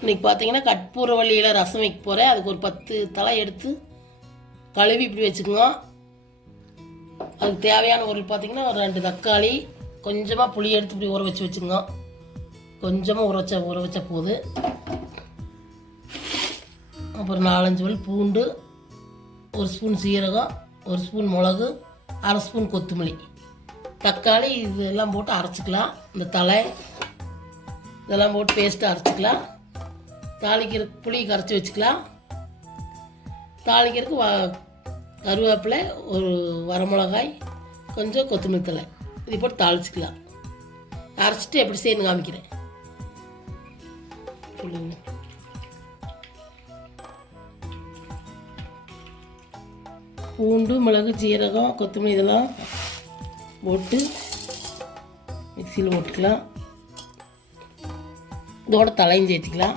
இன்றைக்கி பார்த்தீங்கன்னா கற்பூரவள்ளியில் ரசம் வைக்க போகிறேன் அதுக்கு ஒரு பத்து தலை எடுத்து கழுவி இப்படி வச்சுக்கோங்க அதுக்கு தேவையான பொருள் பார்த்தீங்கன்னா ஒரு ரெண்டு தக்காளி கொஞ்சமாக புளி எடுத்து இப்படி ஊற வச்சு வச்சுக்கோங்க கொஞ்சமாக ஊற வச்ச ஊற வச்ச போது. அப்புறம் நாலஞ்சு பல் பூண்டு ஒரு ஸ்பூன் சீரகம் ஒரு ஸ்பூன் மிளகு அரை ஸ்பூன் கொத்தமல்லி. தக்காளி இதெல்லாம் போட்டு அரைச்சிக்கலாம். இந்த தலை இதெல்லாம் போட்டு பேஸ்ட்டு அரைச்சிக்கலாம். தாளிக்கிற புளி கரைச்சி வச்சுக்கலாம். தாளிக்கிறதுக்கு வ கருவேப்பிலை ஒரு வரமிளகாய் கொஞ்சம் கொத்தமல்லி தலை இது போட்டு தாளிச்சிக்கலாம். அரைச்சிட்டு எப்படி செய்யணும் காமிக்கிறேன். பூண்டு மிளகு சீரகம் கொத்தமல்லி இதெல்லாம் போட்டு மிக்சியில் போட்டுக்கலாம். இதோட தலையும் சேர்த்துக்கலாம்.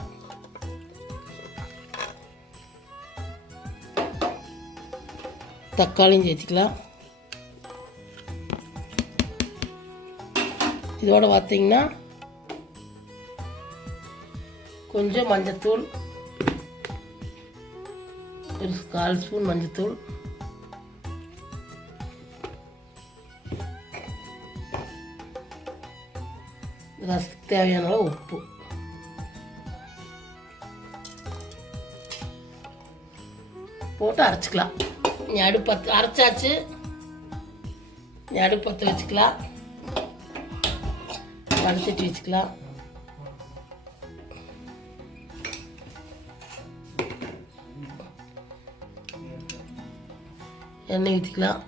தக்காளியும் சேர்த்துக்கலாம் இதோட பார்த்தீங்கன்னா கொஞ்சம் மஞ்சத்தூள் ஒரு கால் ஸ்பூன் மஞ்சத்தூள். ரசத்துக்கு தேவையான அளவு உப்பு. போட்டு அரைச்சிக்கலாம். நீ அடுப்பத்து அரைச்சாச்சு. நீ அடுப்பத்து வச்சுக்கலாம். வடிச்சிட்டு வச்சுக்கலாம். எண்ணெய் ஊற்றிக்கலாம்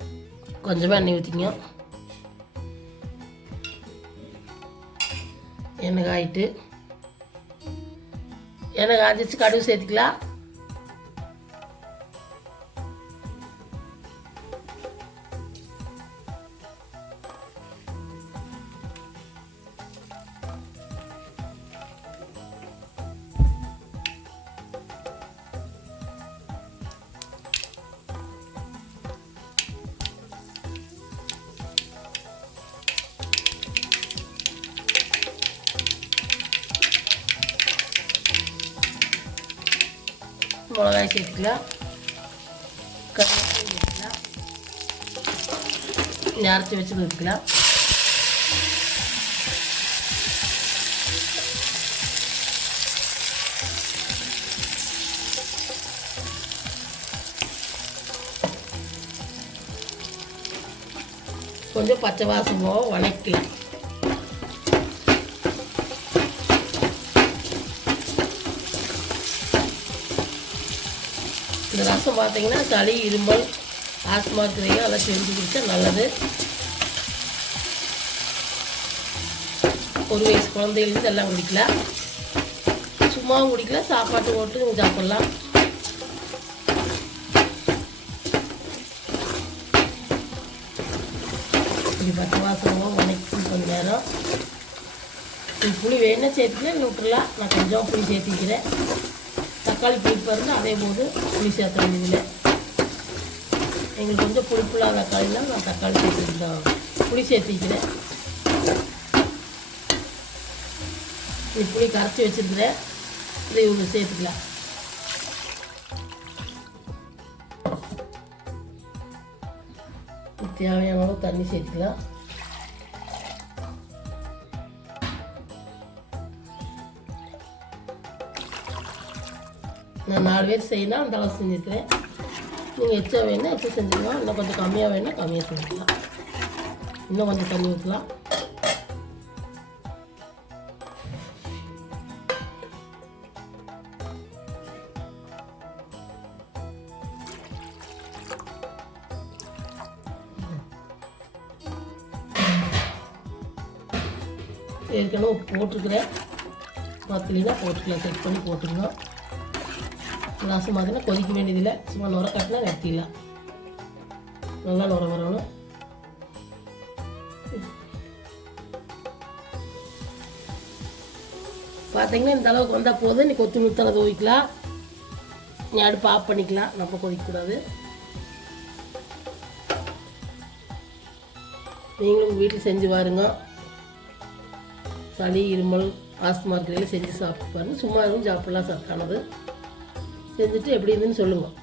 கொஞ்சமாக எண்ணெய் ஊற்றிங்க எண்ணெய் காயிட்டு. எண்ணெய் காய்ச்சிச்சு கடுகு சேர்த்துக்கலாம். மிளகாய் சேர்த்துக்கலாம் கருவேப்பிலை சேர்த்துக்கலாம் நேரத்தை வச்சு ஊற்றிக்கலாம் கொஞ்சம் பச்சை வாசம் போக வணக்கலாம் இந்த ரசம் பார்த்தீங்கன்னா சளி இருமல் ஆஸ்மா கிரையும் அதெல்லாம் செஞ்சு குடித்தா நல்லது. ஒரு வயசு குழந்தைகளுக்கு எல்லாம் குடிக்கலாம் சும்மாவும் குடிக்கலாம் சாப்பாட்டு போட்டு சாப்பிட்லாம். இப்படி பத்து வாசமாக வணக்கி கொஞ்ச நேரம். இது புளி வேணா சேர்த்துக்கலாம் விட்டுலாம் நான் கொஞ்சம் புளி சேர்த்திக்கிறேன். தக்காளி புளிப்பு இருந்தால் அதே போது புளி சேர்த்த வேண்டியதில்லை எங்களுக்கு கொஞ்சம் புளிப்புலாத தக்காளிலாம் நான் தக்காளி சேர்த்துருந்தேன் புளி சேர்த்திக்கிறேன். இது புளி கரைச்சி வச்சுருக்கிறேன் இதை இவங்க சேர்த்துக்கலாம். தேவையான அளவு தண்ணி சேர்த்துக்கலாம். நான் நாலு பேர் செய்யணும் அந்த அளவு செஞ்சுருக்கிறேன். நீங்கள் எச்சா வேணால் எச்சா செஞ்சுக்கலாம். இன்னும் கொஞ்சம் கம்மியாக வேணால் கம்மியாக செஞ்சுக்கலாம். இன்னும் கொஞ்சம் தண்ணி ஊற்றலாம் ஏற்கனவே போட்டிருக்கிறேன். பத்துலாம் போட்டுக்கலாம். செக் பண்ணி நான் சும்மா பார்த்தீங்கன்னா கொதிக்க வேண்டியதில்லை. சும்மா நுர கட்டினா நிறுத்திடலாம். நல்லா நுர வரணும். பார்த்தீங்கன்னா இந்த அளவுக்கு வந்தால் போதும். நீ கொத்து முத்தலை துவைக்கலாம் நீ அடுப்பு ஆஃப் பண்ணிக்கலாம். ரொம்ப கொதிக்கக்கூடாது. நீங்களும் உங்கள் வீட்டில் செஞ்சு பாருங்க. சளி இருமல் ஆஸ்துமா இருக்கிறதையும் செஞ்சு சாப்பிட்டு பாருங்கள் சும்மா இருக்கும் சாப்பிடலாம் சத்தானது. செஞ்சுட்டு எப்படி இருந்துன்னு சொல்லுங்கள்